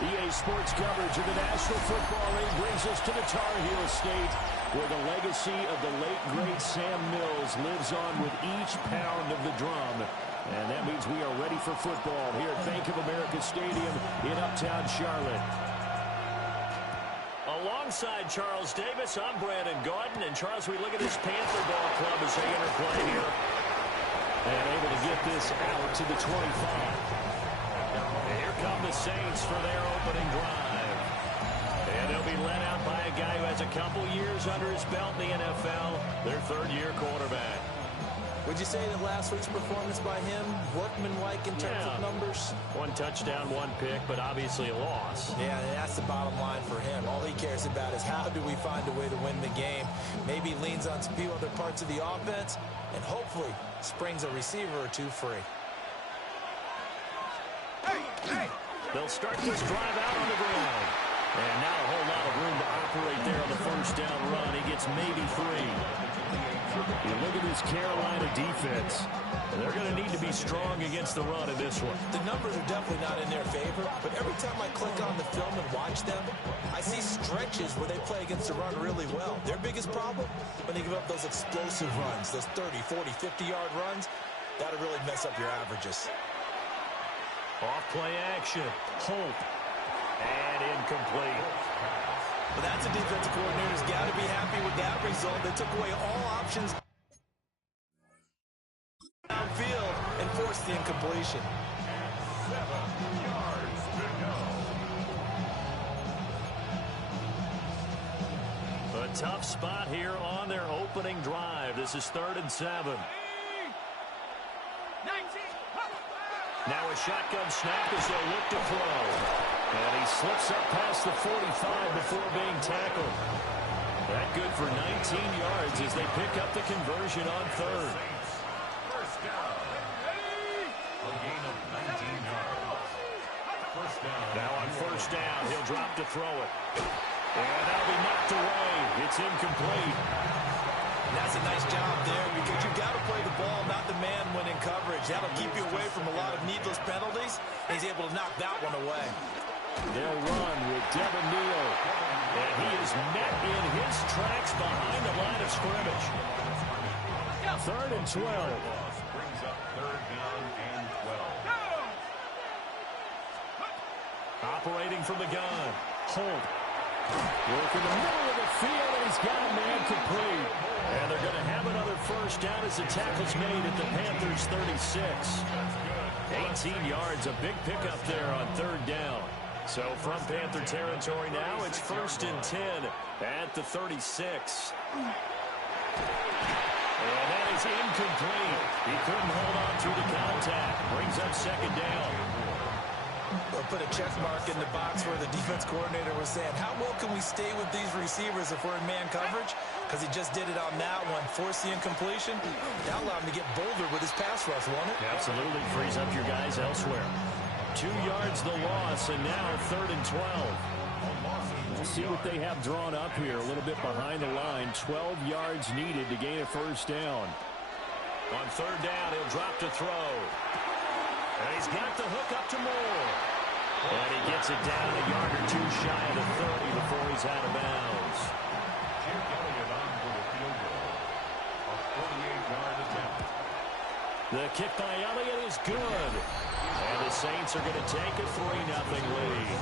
EA Sports coverage of the National Football League brings us to the Tar Heel State, where the legacy of the late, great Sam Mills lives on with each pound of the drum. And that means we are ready for football here at Bank of America Stadium in Uptown Charlotte. Alongside Charles Davis, I'm Brandon Gaudin. And, Charles, we look at this Panther ball club as they interplay here. And able to get this out to the 25. Here come the Saints for their opening drive. And they'll be led out by a guy who has a couple years under his belt in the NFL, their third-year quarterback. Would you say that last week's performance by him, workmanlike in terms of numbers? One touchdown, one pick, but obviously a loss. Yeah, that's the bottom line for him. All he cares about is how do we find a way to win the game. Maybe leans on some few other parts of the offense, and hopefully springs a receiver or two free. They'll start this drive out on the ground. And not a whole lot of room to operate there on the first down run. He gets maybe 3. You look at this Carolina defense. They're going to need to be strong against the run in this one. The numbers are definitely not in their favor, but every time I click on the film and watch them, I see stretches where they play against the run really well. Their biggest problem, when they give up those explosive runs, those 30, 40, 50-yard runs, that'll really mess up your averages. Off play action. Holt. And incomplete. But that's a defensive coordinator's got to be happy with that result. They took away all options downfield and forced the incompletion. 7 yards to go. A tough spot here on their opening drive. This is 3rd and 7. Now a shotgun snap as they look to throw. And he slips up past the 45 before being tackled. That good for 19 yards as they pick up the conversion on 3rd. First down. A gain of 19 yards. First down. Now on first down, he'll drop to throw it. And that'll be knocked away. It's incomplete. That's a nice job there because you've got to play the ball, not the man when in coverage. That'll keep you away from a lot of needless penalties. He's able to knock that one away. They'll run with Devin Neal. And he is met in his tracks behind the line of scrimmage. 3rd and 12. Brings up 3rd down and 12. Operating from the gun. Holt. Work in the middle of the field, and he's got a man complete. And they're going to have another first down as the tackle's made at the Panthers' 36. 18 yards, a big pickup there on 3rd down. So from Panther territory now, it's 1st and 10 at the 36. And that is incomplete. He couldn't hold on through the contact. Brings up 2nd down. They'll put a check mark in the box where the defense coordinator was saying, how well can we stay with these receivers if we're in man coverage? Because he just did it on that one. Force the incompletion. That'll allow him to get bolder with his pass rush, won't it? Absolutely. Frees up your guys elsewhere. 2 yards the loss, and now 3rd and 12. We'll see what they have drawn up here. A little bit behind the line. 12 yards needed to gain a first down. On 3rd down, he'll drop to throw. And he's got the hook up to Moore. And he gets it down a yard or 2 shy of the 30 before he's out of bounds. Jake Elliott on for the field goal. A 48-yard attempt. The kick by Elliott is good. And the Saints are going to take a 3-0 lead.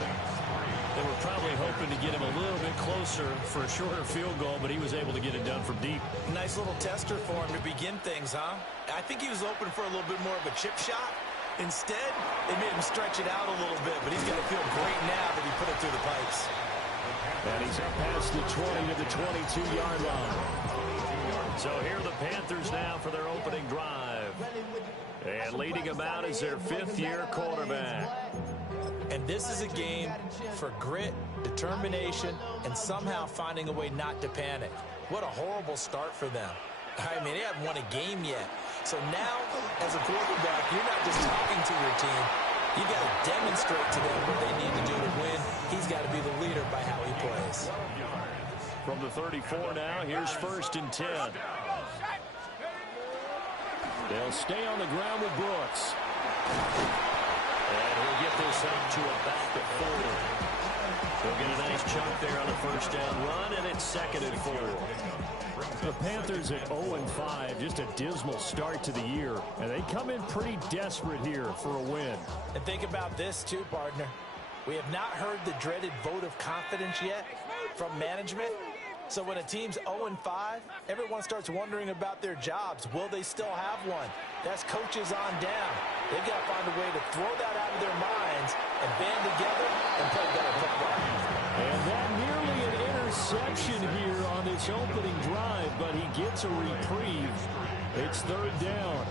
They were probably hoping to get him a little bit closer for a shorter field goal, but he was able to get it done from deep. Nice little tester for him to begin things, huh? I think he was open for a little bit more of a chip shot. Instead, they made him stretch it out a little bit, but he's going to feel great now that he put it through the pipes. And he's up past the 20 to the 22-yard line. So here are the Panthers now for their opening drive. And leading them out is their 5th-year quarterback. And this is a game for grit, determination, and somehow finding a way not to panic. What a horrible start for them. I mean, they haven't won a game yet. So now, as a quarterback, you're not just talking to your team. You've got to demonstrate to them what they need to do to win. He's got to be the leader by how he plays. From the 34 now, here's 1st and 10. They'll stay on the ground with Brooks. And he'll get this up to about the 40. He'll get a nice chunk there on the first down run, and it's 2nd and 4. The Panthers at 0-5, just a dismal start to the year. And they come in pretty desperate here for a win. And think about this too, partner. We have not heard the dreaded vote of confidence yet from management. So when a team's 0-5, everyone starts wondering about their jobs. Will they still have one? That's coaches on down. They've got to find a way to throw that out of their minds and band together and play better football. And that nearly an interception here on this opening drive, but he gets a reprieve. It's 3rd down.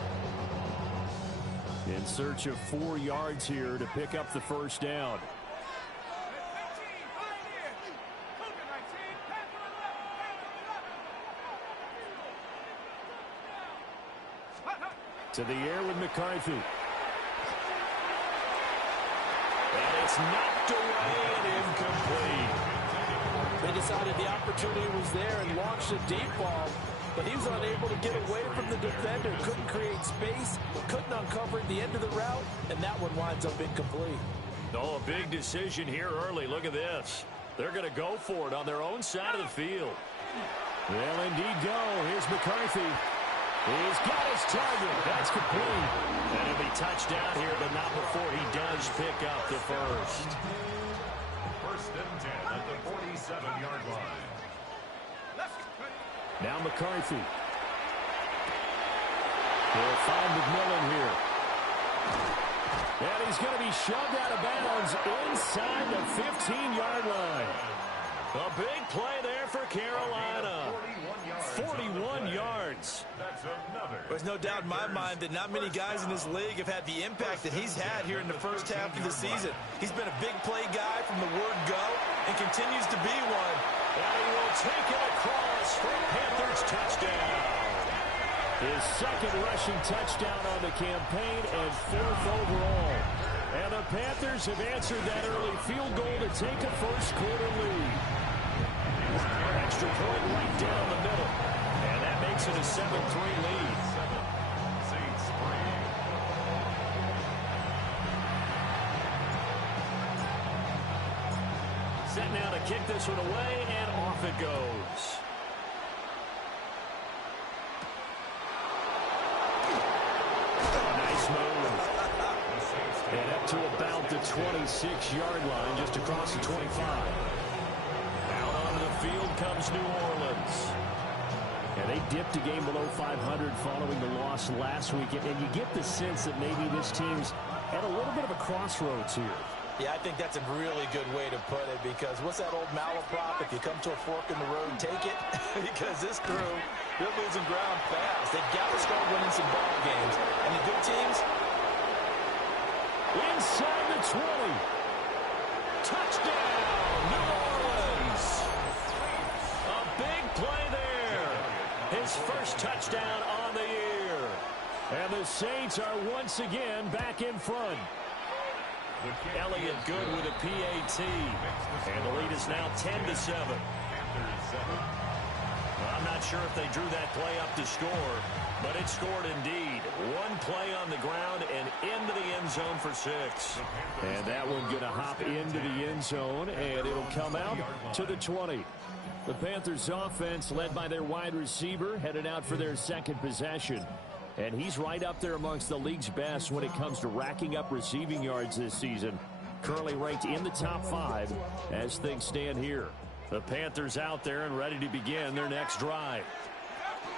In search of 4 yards here to pick up the first down. To the air with McCarthy. And it's knocked away and incomplete. They decided the opportunity was there and launched a deep ball, but he was unable to get away from the defender, couldn't create space, couldn't uncover the end of the route, and that one winds up incomplete. Oh, a big decision here early. Look at this. They're going to go for it on their own side of the field. They'll indeed go. Here's McCarthy. He's got his target. That's complete. And he'll be touched down here, but not before he does pick up the first. 1st and 10 at the 47-yard line. Now McCarthy. He'll find McMillan here. And he's going to be shoved out of bounds inside the 15-yard line. A big play there for Carolina. 41 yards. There's no doubt in my mind that not many guys in this league have had the impact that he's had here in the first half of the season. He's been a big play guy from the word go and continues to be one. And he will take it across for a Panthers touchdown. His 2nd rushing touchdown on the campaign and 4th overall. And the Panthers have answered that early field goal to take a first-quarter lead. Extra point right down the middle. And that makes it a 7-3 lead. Set now to kick this one away, and off it goes. Nice move. And up to about the 26-yard line, just across the 25. Out onto the field comes New Orleans. And they dipped a game below 500 following the loss last week. And you get the sense that maybe this team's at a little bit of a crossroads here. Yeah, I think that's a really good way to put it, because what's that old malaprop? If you come to a fork in the road, take it. Because this crew, they're losing ground fast. They've got to start winning some ball games. And the good teams, inside the 20. Touchdown, New Orleans. A big play there. His first touchdown on the year. And the Saints are once again back in front. Elliott good with a PAT. And the lead is now 10-7. I'm not sure if they drew that play up to score, but it scored indeed. One play on the ground and into the end zone for 6. And that one going to hop into the end zone, and it'll come out to the 20. The Panthers offense, led by their wide receiver, headed out for their 2nd possession. And he's right up there amongst the league's best when it comes to racking up receiving yards this season. Currently ranked in the top 5 as things stand here. The Panthers out there and ready to begin their next drive.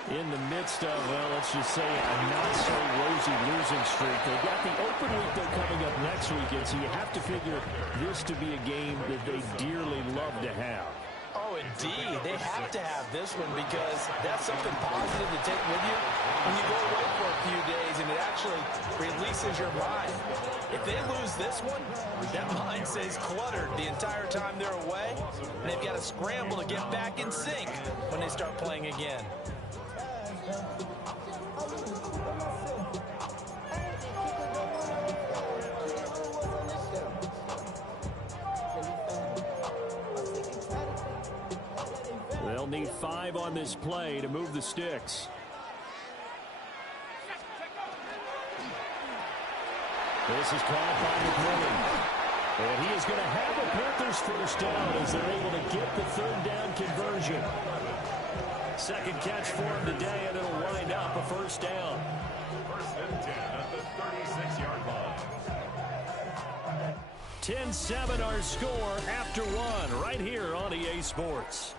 In the midst of, well, let's just say a not-so-rosy losing streak. They've got the open week, though, coming up next weekend, so you have to figure this to be a game that they dearly love to have. oh, indeed, they have to have this one, because that's something positive to take with you when you go away for a few days, and it actually releases your mind. If they lose this one, that mind stays cluttered the entire time they're away, and they've got to scramble to get back in sync when they start playing again. They'll need 5 on this play to move the sticks. This is caught by McMillan. And he is going to have the Panthers first down as they're able to get the third down conversion. Second catch for him today, and it'll wind up a first down. First and 10 at the 36-yard line. 10-7 our score after one right here on EA Sports.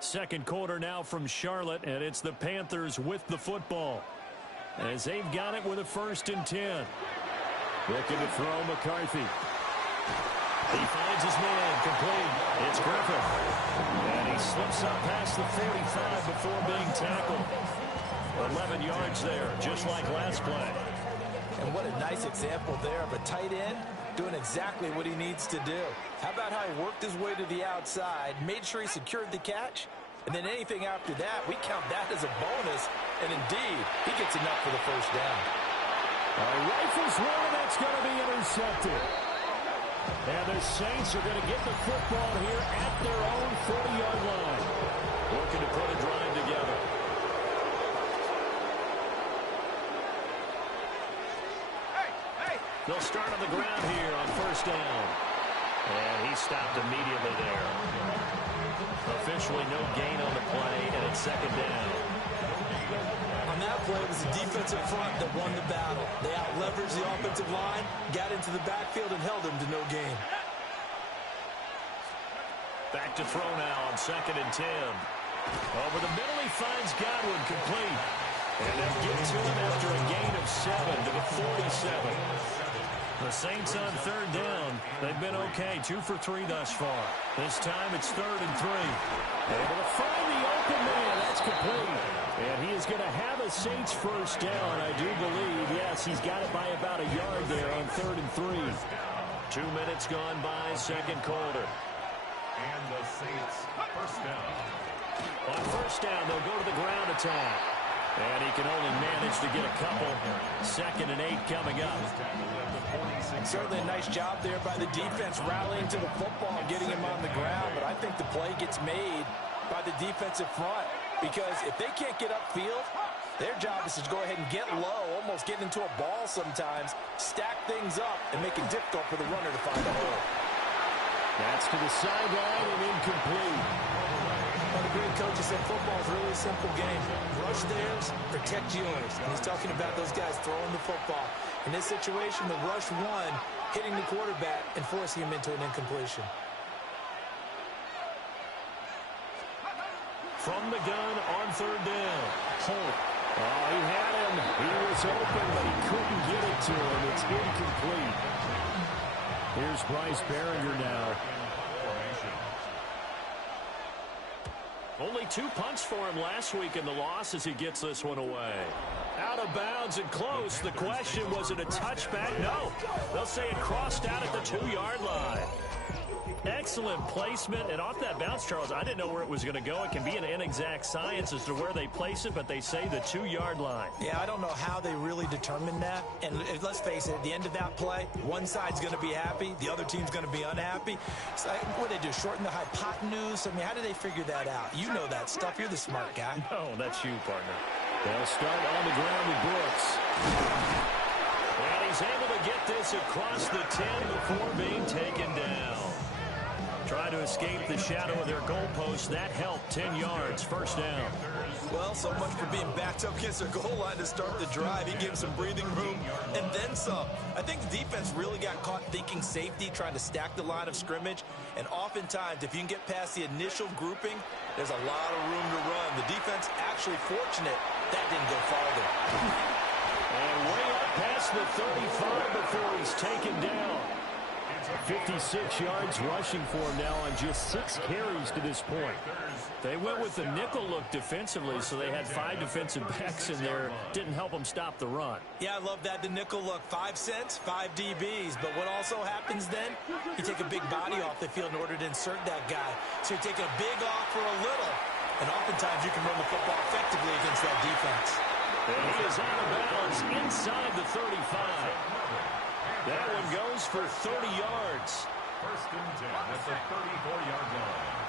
Second quarter now from Charlotte, and it's the Panthers with the football as they've got it with a 1st and 10. Looking to throw McCarthy. He finds his man, complete. It's Griffin. And he slips up past the 45 before being tackled. 11 yards there, just like last play. And what a nice example there of a tight end doing exactly what he needs to do. How about how he worked his way to the outside, made sure he secured the catch, and then anything after that, we count that as a bonus. And indeed, he gets enough for the first down. Rifles one, and that's going to be intercepted. And the Saints are going to get the football here at their own 40-yard line. Looking to put a drive together. They'll start on the ground here on first down. And he stopped immediately there. Officially no gain on the play, and it's second down. On that play, it was the defensive front that won the battle. They out-leveraged the offensive line, got into the backfield, and held him to no gain. Back to throw now on 2nd and 10. Over the middle, he finds Godwin, complete. And they'll get to him after a gain of 7 to the 47. The Saints on third down. They've been okay, 2 for 3 thus far. This time it's 3rd and 3. Able to find the open man. That's complete. And he is going to have a Saints first down, I do believe. Yes, he's got it by about a yard there on 3rd and 3. 2 minutes gone by, second quarter. And the Saints first down. On first down, they'll go to the ground attack. And he can only manage to get a couple. 2nd and 8 coming up. Certainly a nice job there by the defense rallying to the football and getting him on the ground. But I think the play gets made by the defensive front. Because if they can't get upfield, their job is to go ahead and get low, almost get into a ball sometimes, stack things up, and make it difficult for the runner to find a hole. That's to the sideline and incomplete. One of the great coaches said football is really a simple game. Rush theirs, protect yours. And he's talking about those guys throwing the football. In this situation, the rush one, hitting the quarterback and forcing him into an incompletion. From the gun on third down. Holt. Oh, he had him. He was open, but he couldn't get it to him. It's incomplete. Here's Bryce Behringer now. Only 2 punts for him last week in the loss as he gets this one away. Out of bounds and close. The question, was it a touchback? No. They'll say it crossed out at the 2-yard line. Excellent placement, and off that bounce, Charles, I didn't know where it was going to go. It can be an inexact science as to where they place it, but they say the 2-yard line. Yeah, I don't know how they really determined that. And let's face it, at the end of that play, one side's going to be happy, the other team's going to be unhappy. So what do they do, shorten the hypotenuse? I mean, how do they figure that out? You know that stuff. You're the smart guy. No, that's you, partner. They'll start on the ground with Brooks. And he's able to get this across the 10 before being taken down. Trying to escape the shadow of their goalpost. That helped. 10 yards. First down. Well, so much for being backed up against their goal line to start the drive. He gave some breathing room and then some. I think the defense really got caught thinking safety, trying to stack the line of scrimmage. And oftentimes, if you can get past the initial grouping, there's a lot of room to run. The defense actually fortunate that didn't go farther. And way up past the 35 before he's taken down. 56 yards rushing for him now on just 6 carries to this point. They went with the nickel look defensively, so they had 5 defensive backs in there. Didn't help them stop the run. Yeah, I love that, the nickel look. 5 cents, 5 DBs. But what also happens then, you take a big body off the field in order to insert that guy. So you're taking a big off for a little. And oftentimes you can run the football effectively against that defense. And he is out of bounds inside the 35. That one goes for 30 yards. First and 10 at the 34-yard line.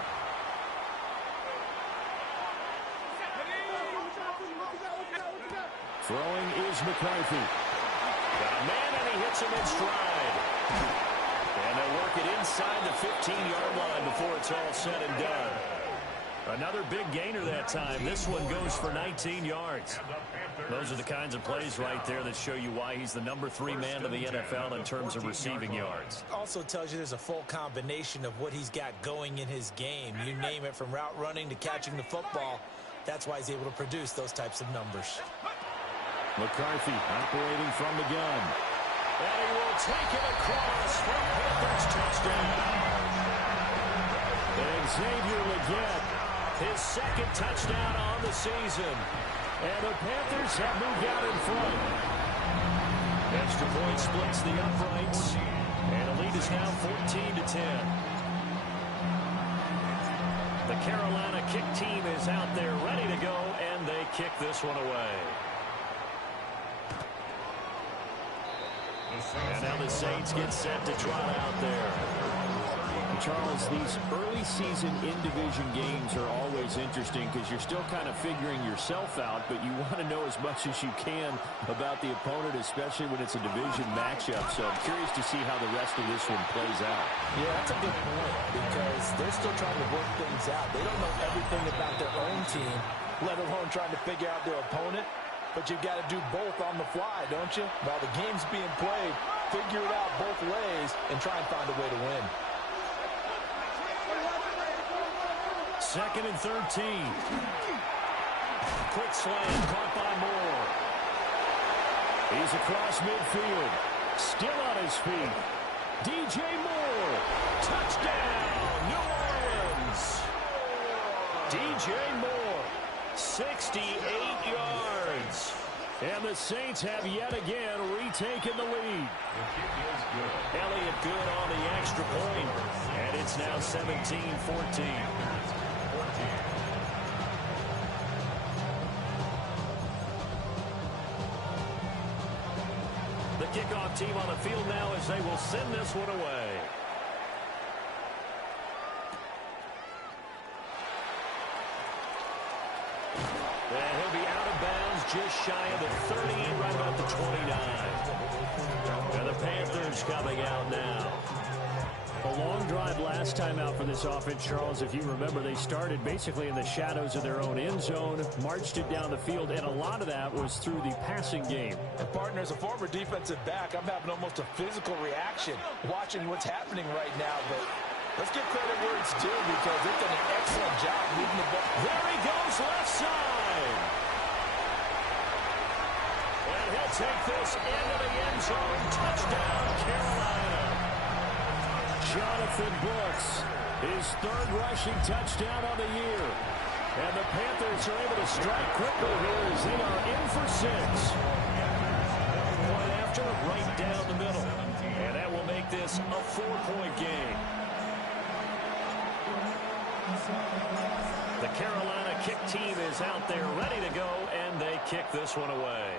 Throwing is McCarthy. Got a man, and he hits him in stride. And they'll work it inside the 15-yard line before it's all said and done. Another big gainer that time. This one goes for 19 yards. Those are the kinds of plays right there that show you why he's the number 3 man of the NFL in terms of receiving yards. Also tells you there's a full combination of what he's got going in his game. You name it, from route running to catching the football. That's why he's able to produce those types of numbers. McCarthy operating from the gun. And he will take it across for Panthers touchdown. And Xavier Legette, his second touchdown on the season. And the Panthers have moved out in front. Extra point splits the uprights. And the lead is now 14-10. The Carolina kick team is out there ready to go, and they kick this one away. And now the Saints get set to trot out there. Charles, these early season in-division games are always interesting because you're still kind of figuring yourself out, but you want to know as much as you can about the opponent, especially when it's a division matchup. So I'm curious to see how the rest of this one plays out. Yeah, that's a good point, because they're still trying to work things out. They don't know everything about their own team, let alone trying to figure out their opponent. But you've got to do both on the fly, don't you? While the game's being played, figure it out both ways and try and find a way to win. 2nd and 13. Quick slant caught by Moore. He's across midfield. Still on his feet. DJ Moore. Touchdown, New Orleans. DJ Moore, 68 yards. And the Saints have yet again retaken the lead. Elliott good on the extra point. And it's now 17-14. The kickoff team on the field now as they will send this one away. And he'll be out of bounds just shy of the 30, right about the 29. And the Panthers coming out now. A long drive last time out for this offense, Charles. If you remember, they started basically in the shadows of their own end zone, marched it down the field, and a lot of that was through the passing game. And partner, as a former defensive back, I'm having almost a physical reaction watching what's happening right now. But let's give credit where it's due, because they've done an excellent job moving the ball. There he goes, left side. And he'll take this into the end zone. Touchdown, Carolina. Jonathan Brooks, his 3rd rushing touchdown on the year. And the Panthers are able to strike quickly here as they are in for 6. Point after, right down the middle. And that will make this a 4-point game. The Carolina kick team is out there ready to go, and they kick this one away.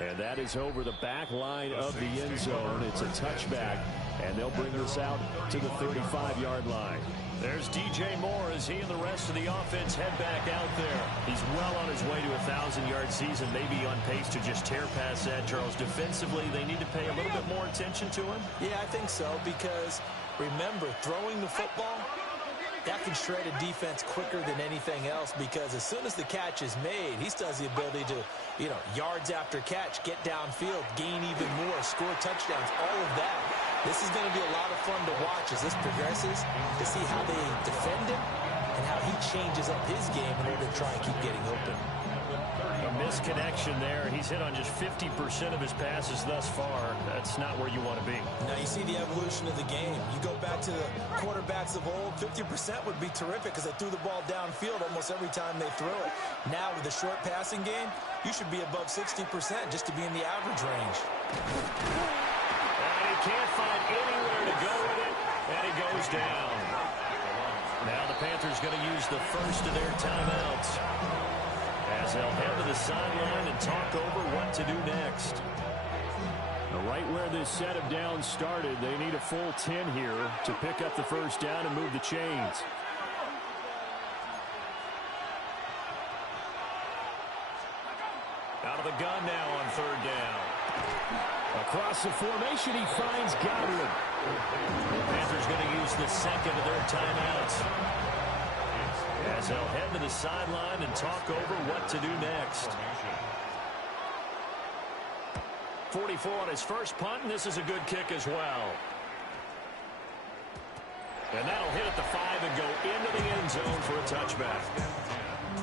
And that is over the back line of the end zone. It's a touchback, and they'll bring this out to the 35-yard line. There's DJ Moore as he and the rest of the offense head back out there. He's well on his way to a 1,000-yard season, maybe on pace to just tear past that, Charles. Defensively, they need to pay a little bit more attention to him. Yeah, I think so, because remember, throwing the football, that can shred a defense quicker than anything else, because as soon as the catch is made, he still has the ability to, yards after catch, get downfield, gain even more, score touchdowns, all of that. This is going to be a lot of fun to watch as this progresses, to see how they defend him and how he changes up his game in order to try and keep getting open. A misconnection there. He's hit on just 50% of his passes thus far. That's not where you want to be. Now you see the evolution of the game. You go back to the quarterbacks of old, 50% would be terrific because they threw the ball downfield almost every time they throw it. Now with the short passing game, you should be above 60% just to be in the average range. And he can't find anywhere to go with it, and he goes down. Now the Panthers going to use the first of their timeouts, as they'll head to the sideline and talk over what to do next. Right where this set of downs started, they need a full 10 here to pick up the first down and move the chains. Out of the gun now on third down. Across the formation, he finds Godwin. The Panthers going to use the second of their timeouts, as they'll head to the sideline and talk over what to do next. 44 on his first punt, and this is a good kick as well. And that'll hit at the 5 and go into the end zone for a touchback.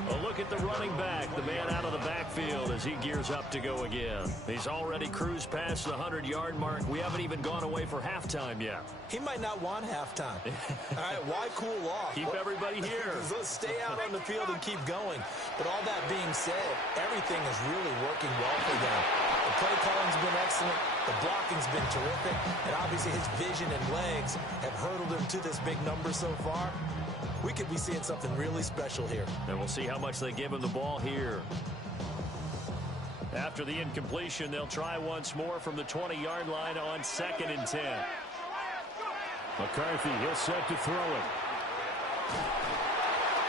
A look at the running back, the man out of the backfield as he gears up to go again. He's already cruised past the 100-yard mark. We haven't even gone away for halftime yet. He might not want halftime. All right, why cool off? Keep everybody here. Let's stay out on the field and keep going. But all that being said, everything is really working well for them. The play calling's been excellent. The blocking's been terrific. And obviously his vision and legs have hurdled him to this big number so far. We could be seeing something really special here. And we'll see how much they give him the ball here. After the incompletion, they'll try once more from the 20-yard line on 2nd and 10. McCarthy, he'll set to throw it.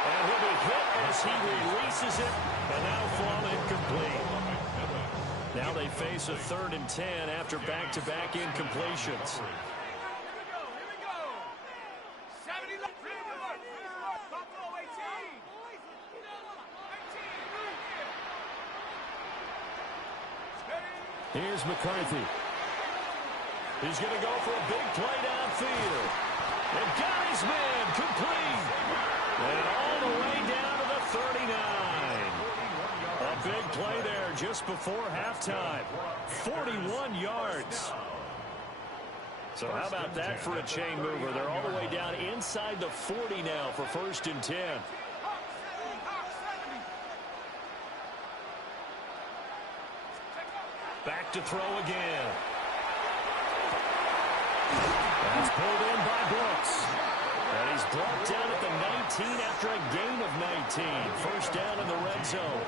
And he'll be hit as he releases it, and that'll fall incomplete. Now they face a 3rd and 10 after back-to-back incompletions. Here's McCarthy. He's going to go for a big play downfield. And got his man complete. And all the way down to the 39. A big play there just before halftime. 41 yards. So how about that for a chain mover? They're all the way down inside the 40 now for 1st and 10. Back to throw again. That's pulled in by Brooks. And he's brought down at the 19 after a gain of 19. 1st down in the red zone.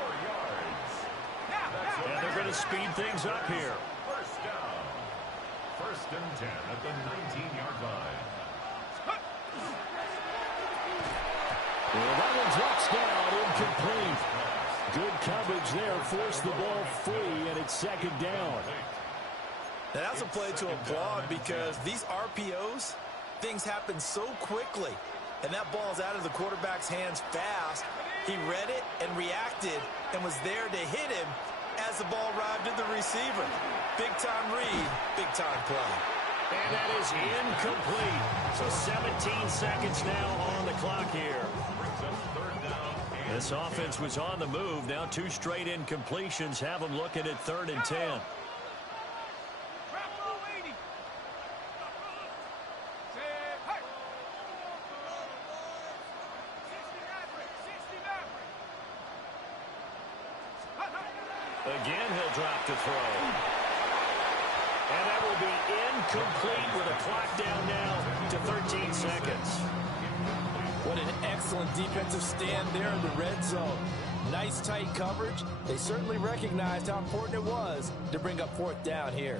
And they're going to speed things up here. 1st down. 1st and 10 at the 19-yard line. Well, that one drops down, incomplete. Good coverage there, forced the ball free, and it's 2nd down. Now that's a play to applaud because these RPOs, things happen so quickly. And that ball's out of the quarterback's hands fast. He read it and reacted and was there to hit him as the ball arrived at the receiver. Big-time read, big-time play. And that is incomplete. So 17 seconds now on the clock here. This offense was on the move. Now 2 straight incompletions have them looking at 3rd and 10. Again, he'll drop to throw. And that will be incomplete with a clock down now to 13 seconds. What an excellent defensive stand there in the red zone. Nice tight coverage. They certainly recognized how important it was to bring up 4th down here.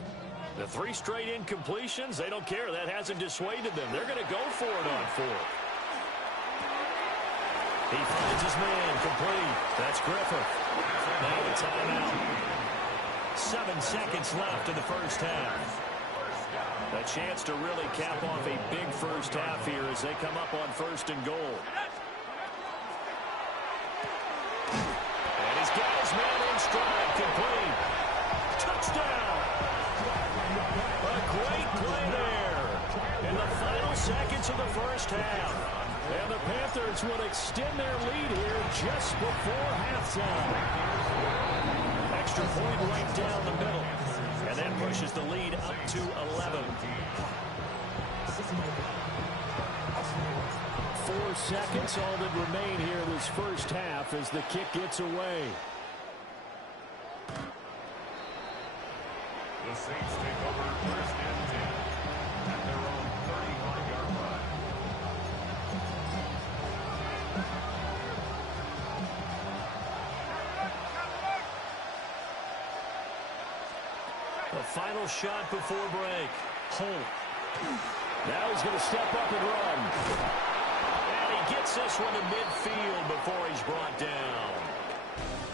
The 3 straight incompletions, they don't care. That hasn't dissuaded them. They're going to go for it on 4th. He finds his man complete. That's Griffith. Now the timeout. 7 seconds left in the 1st half. A chance to really cap off a big 1st half here as they come up on 1st and goal. And he's got his man in stride, complete. Touchdown! A great play there in the final seconds of the 1st half. And the Panthers will extend their lead here just before halftime. Extra point right down the middle. And that pushes the lead up to 11. 4 seconds, all that remain here in this 1st half as the kick gets away. The Saints take over 1st and 10 at their own 35-yard line. The final shot before break. Holt. Now he's going to step up and run. And he gets this one to midfield before he's brought down.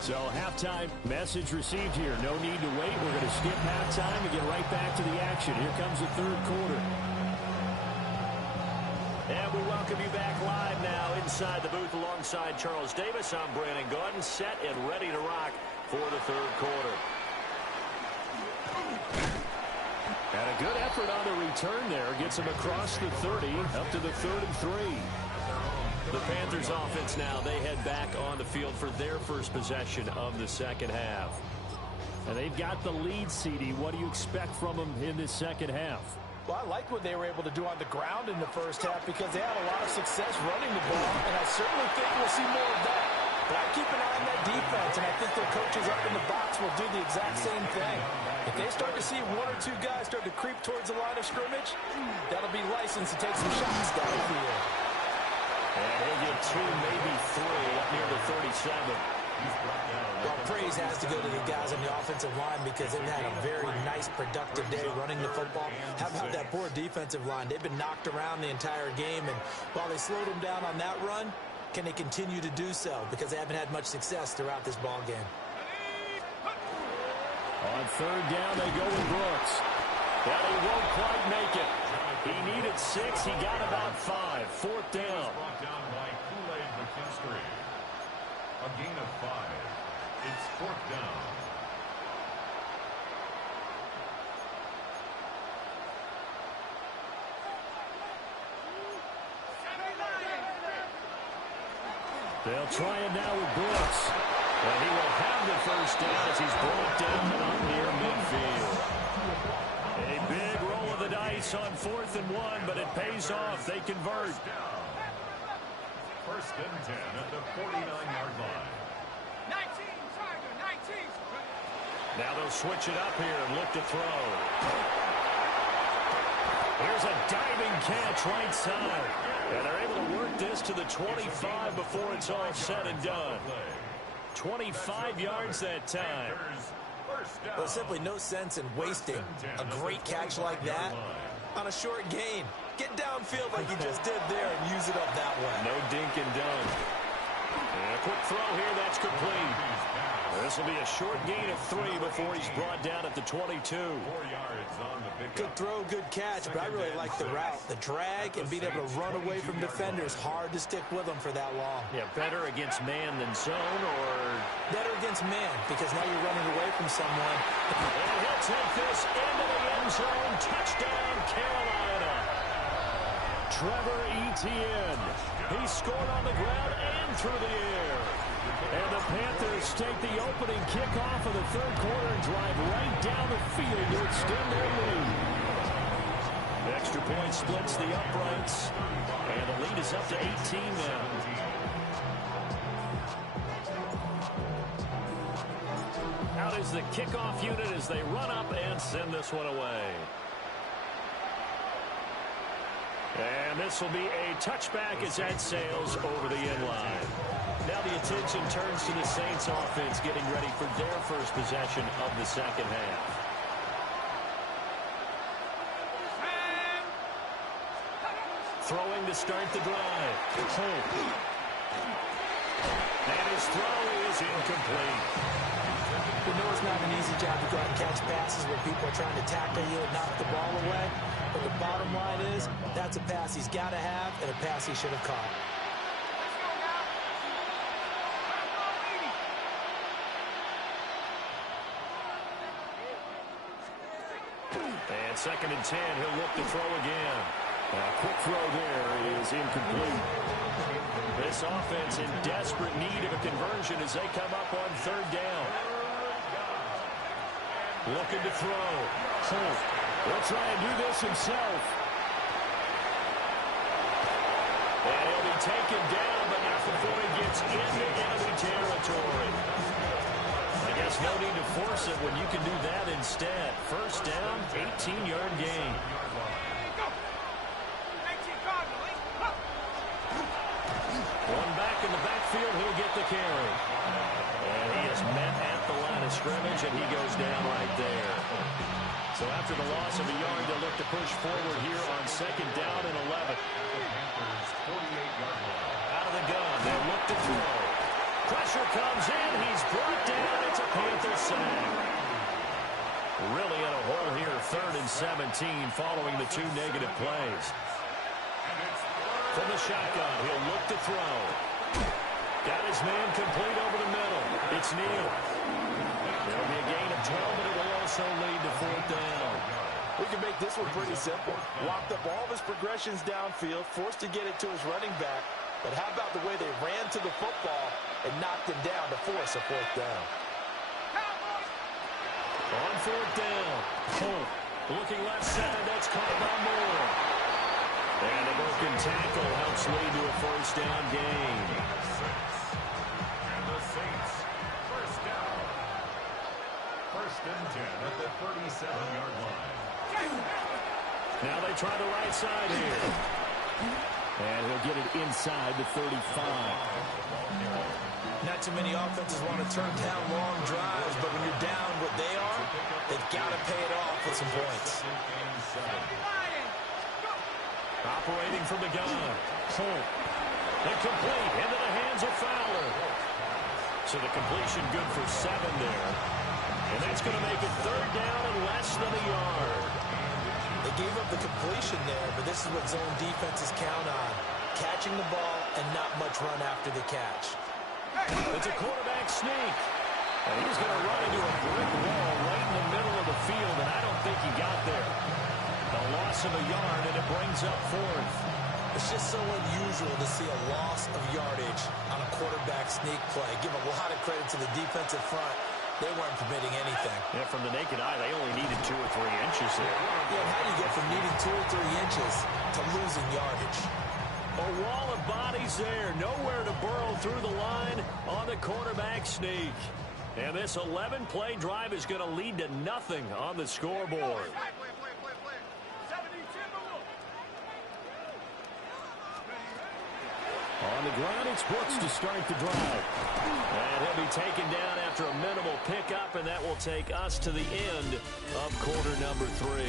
So halftime message received here. No need to wait. We're going to skip halftime and get right back to the action. Here comes the third quarter. And we welcome you back live now inside the booth alongside Charles Davis. I'm Brandon Gaudin, set and ready to rock for the third quarter. And a good effort on the return there. Gets him across the 30, up to the 33. The Panthers offense now, they head back on the field for their first possession of the second half. And they've got the lead, CD. What do you expect from them in this second half? Well, I like what they were able to do on the ground in the first half because they had a lot of success running the ball, and I certainly think we'll see more of that. But I keep an eye on that defense, and I think their coaches up in the box will do the exact same thing. If they start to see one or two guys start to creep towards the line of scrimmage, that'll be licensed to take some shots down the field. And he'll get 2, maybe 3 up near the 37. Well, praise has to go to the guys on the offensive line because they've had a very nice, productive day running the football. How about that poor defensive line? They've been knocked around the entire game, and while they slowed them down on that run, can they continue to do so? Because they haven't had much success throughout this ball game. On third down, they go with Brooks. But he won't quite make it. He needed 6. He got about 5. Fourth down. Brought down by Kool-Aid McKinstry. A gain of 5. It's fourth down. They'll try it now with Brooks. And he will have the first down as he's brought down and up near midfield. A big roll of the dice on 4th and 1, but it pays off. They convert. First and 10 at the 49-yard line. 19, Tiger, 19. Now they'll switch it up here and look to throw. Here's a diving catch right side. And they're able to work this to the 25 before it's all said and done. 25 yards that time. There's simply no sense in wasting a great catch like that on a short gain. Get downfield like you just did there and use it up that way. No dink and done. And a quick throw here, that's complete. This will be a short gain of 3 before he's brought down at the 22. 4 yards on the pickup. Good throw, good catch, but I really like the route. The drag and being able to run away from defenders. Hard to stick with them for that long. Yeah, better against man than zone, or better against man because now you're running away from someone. And he'll take this into the end zone. Touchdown, Carolina. Trevor Etienne. He scored on the ground and through the air. And the Panthers take the opening kickoff of the third quarter and drive right down the field to extend their lead. Extra point splits the uprights. And the lead is up to 18 now. Out is the kickoff unit as they run up and send this one away. And this will be a touchback as that sails over the end line. Now the attention turns to the Saints offense getting ready for their first possession of the second half. Throwing to start the drive. And his throw is incomplete. You know it's not an easy job to go out and catch passes where people are trying to tackle you and knock the ball away. But the bottom line is, that's a pass he's got to have and a pass he should have caught. And second and 10, he'll look to throw again. A quick throw there is incomplete. This offense in desperate need of a conversion as they come up on third down. Looking to throw. He'll try and do this himself. And he'll be taken down, but not before he gets into enemy territory. I guess no need to force it when you can do that instead. First down, 18-yard gain. One back in the backfield, he'll get the carry. And he is met at the line of scrimmage, and he goes down right there. So after the loss of a yard, they'll look to push forward here on second down and 11. Out of the gun, they'll look to throw. Pressure comes in. He's brought down. It's a Panther sack. Really in a hole here, 3rd and 17, following the 2 negative plays. From the shotgun, he'll look to throw. Got his man complete over the middle. It's Neal. It'll be a gain of 12, but it will also lead to 4th down. We can make this one pretty simple. Locked up all of his progressions downfield, forced to get it to his running back. But how about the way they ran to the football and knocked him down to force a 4th down? On 4th down, Holt looking left side. That's caught by Moore. And a broken tackle helps lead to a 1st down gain. And the Saints, 1st down. 1st and 10 at the 37-yard line. Now they try the right side here. And he'll get it inside the 35. Not too many offenses want to turn down long drives, but when you're down what they are, they've got to pay it off with some points. Operating from the gun. Holt. Incomplete. Into the hands of Fowler. So the completion good for 7 there. And that's going to make it 3rd down and less than a yard. They gave up the completion there, but this is what zone defenses count on. Catching the ball and not much run after the catch. It's a quarterback sneak. And he's going to run into a brick wall right in the middle of the field, and I don't think he got there. A loss of a yard, and it brings up 4th. It's just so unusual to see a loss of yardage on a quarterback sneak play. Give a lot of credit to the defensive front. They weren't permitting anything. Yeah, from the naked eye, they only needed 2 or 3 inches there. Yeah, how do you get from needing 2 or 3 inches to losing yardage? A wall of bodies there. Nowhere to burrow through the line on the quarterback sneak. And this 11-play drive is going to lead to nothing on the scoreboard. On the ground, it's Brooks to start the drive. And he'll be taken down after a minimal pickup, and that will take us to the end of quarter number 3.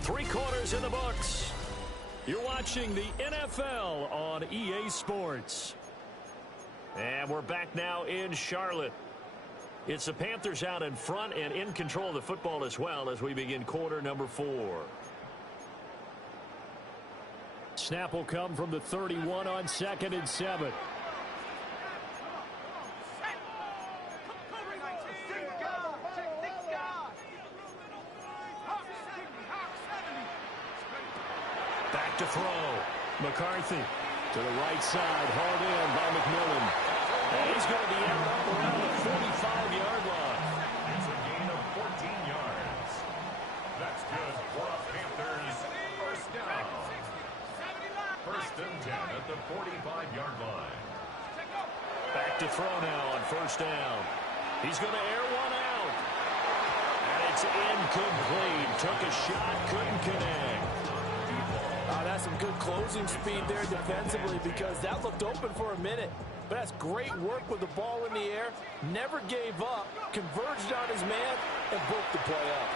3 quarters in the books. You're watching the NFL on EA Sports. And we're back now in Charlotte. It's the Panthers out in front and in control of the football as well as we begin quarter number 4. Snap will come from the 31 on 2nd and 7. Back to throw. McCarthy to the right side, hauled in by McMillan. And he's going to be out up around the 45-yard line. It's a gain of 14 yards. That's good for a Panthers 1st down. 1st and 10 at the 45-yard line. Back to throw now on 1st down. He's going to air one out. And it's incomplete. Took a shot, couldn't connect. That's some good closing speed there defensively because that looked open for a minute. But that's great work with the ball in the air. Never gave up, converged on his man, and broke the play up.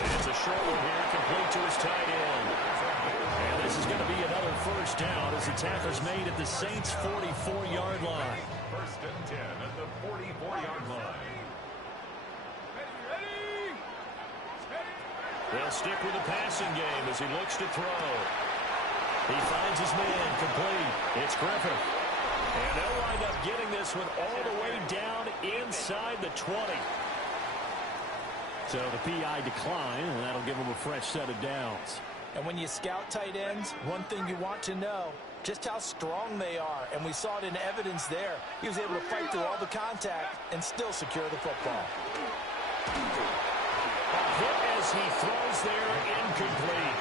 And it's a short one here, complete to his tight end. And this is going to be another 1st down as the tackle's made at the Saints' 44-yard line. 1st and 10 at the 44-yard line. They'll stick with the passing game as he looks to throw. He finds his man complete. It's Griffith. And they'll wind up getting this one all the way down inside the 20. So the PI decline, and that'll give him a fresh set of downs. And when you scout tight ends, one thing you want to know, just how strong they are. And we saw it in evidence there. He was able to fight through all the contact and still secure the football. Hit as he throws there, incomplete.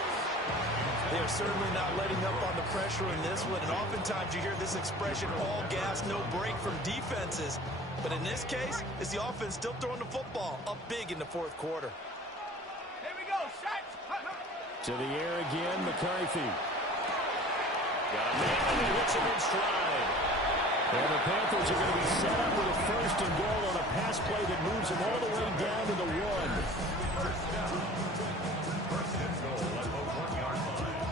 They are certainly not letting up on the pressure in this one. And oftentimes you hear this expression, all gas, no break from defenses. But in this case, is the offense still throwing the football up big in the 4th quarter. Here we go, shots. To the air again, McCarthy. Got a man, and he hits him in stride. And the Panthers are going to be set up with a 1st and goal on a pass play that moves them all the way down to the 1. 1st down. 1st and goal at the 1-yard line.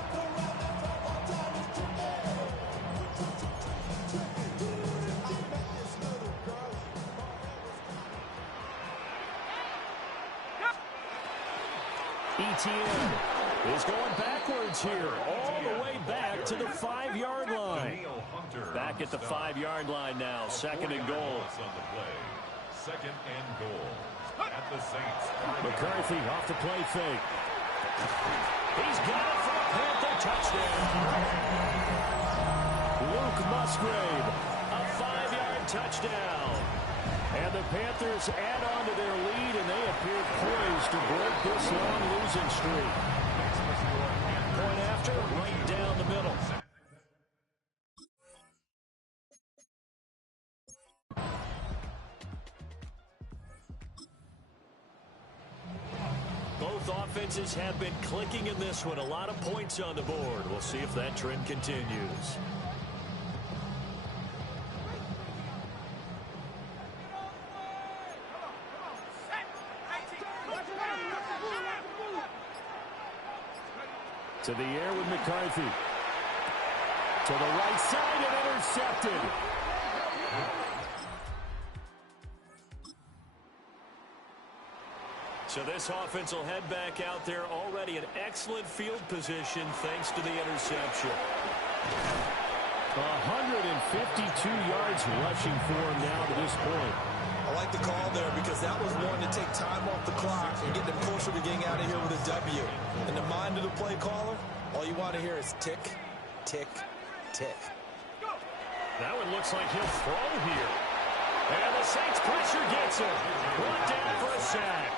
ETN is going backwards here, all the way back to the 5-yard line. Back at the 5-yard line now, 2nd and goal. Second and goal at the Saints. McCarthy off the play fake. He's got it for a Panther touchdown. Luke Musgrave, a 5-yard touchdown. And the Panthers add on to their lead, and they appear poised to break this long losing streak. Point after, right down the middle. Both offenses have been clicking in this one. A lot of points on the board. We'll see if that trend continues. To the air with McCarthy. To the right side and intercepted. So this offense will head back out there, already in excellent field position thanks to the interception. 152 yards rushing for him now to this point. I like the call there because that was one to take time off the clock and get them closer to getting out of here with a W. In the mind of the play caller, all you want to hear is tick, tick, tick. That one looks like he'll throw here. And the Saints pressure gets him. Brought down for a sack.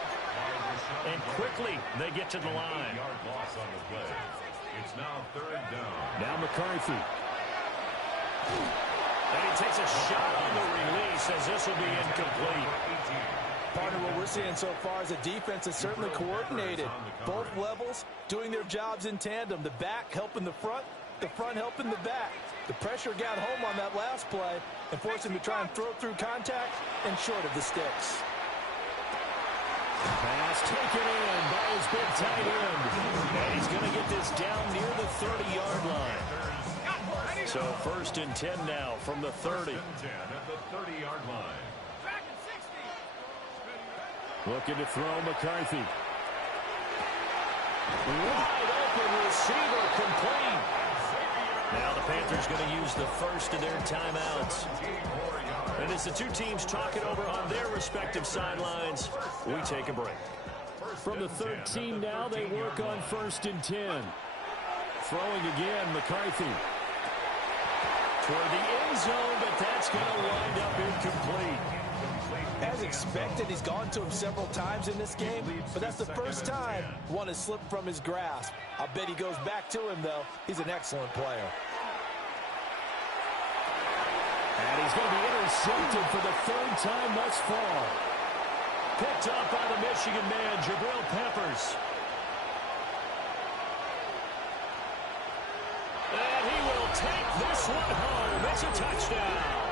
And quickly they get to the line. Loss on the play. It's now 3rd down. Now McCarthy. And he takes a shot on the release as this will be incomplete. Partner, what we're seeing so far is the defense is certainly coordinated. Both levels doing their jobs in tandem. The back helping the front helping the back. The pressure got home on that last play and forced him to try and throw through contact and short of the sticks. Pass taken in by his big tight end. And he's going to get this down near the 30-yard line. So 1st and 10 now from the 30. 1st and 10 at the 30-yard line. Looking to throw McCarthy. Wide open receiver complete. Now the Panthers going to use the first of their timeouts. And as the two teams talk it over on their respective sidelines, we take a break. From the 13 now, they work on 1st and 10. Throwing again, McCarthy. Toward the end zone, but that's going to wind up incomplete. As expected, he's gone to him several times in this game, but that's the first time one has slipped from his grasp. I bet he goes back to him, though. He's an excellent player. And he's going to be intercepted for the 3rd time thus far. Picked up by the Michigan man, Jabril Peppers. And he will take this one home. It's a touchdown.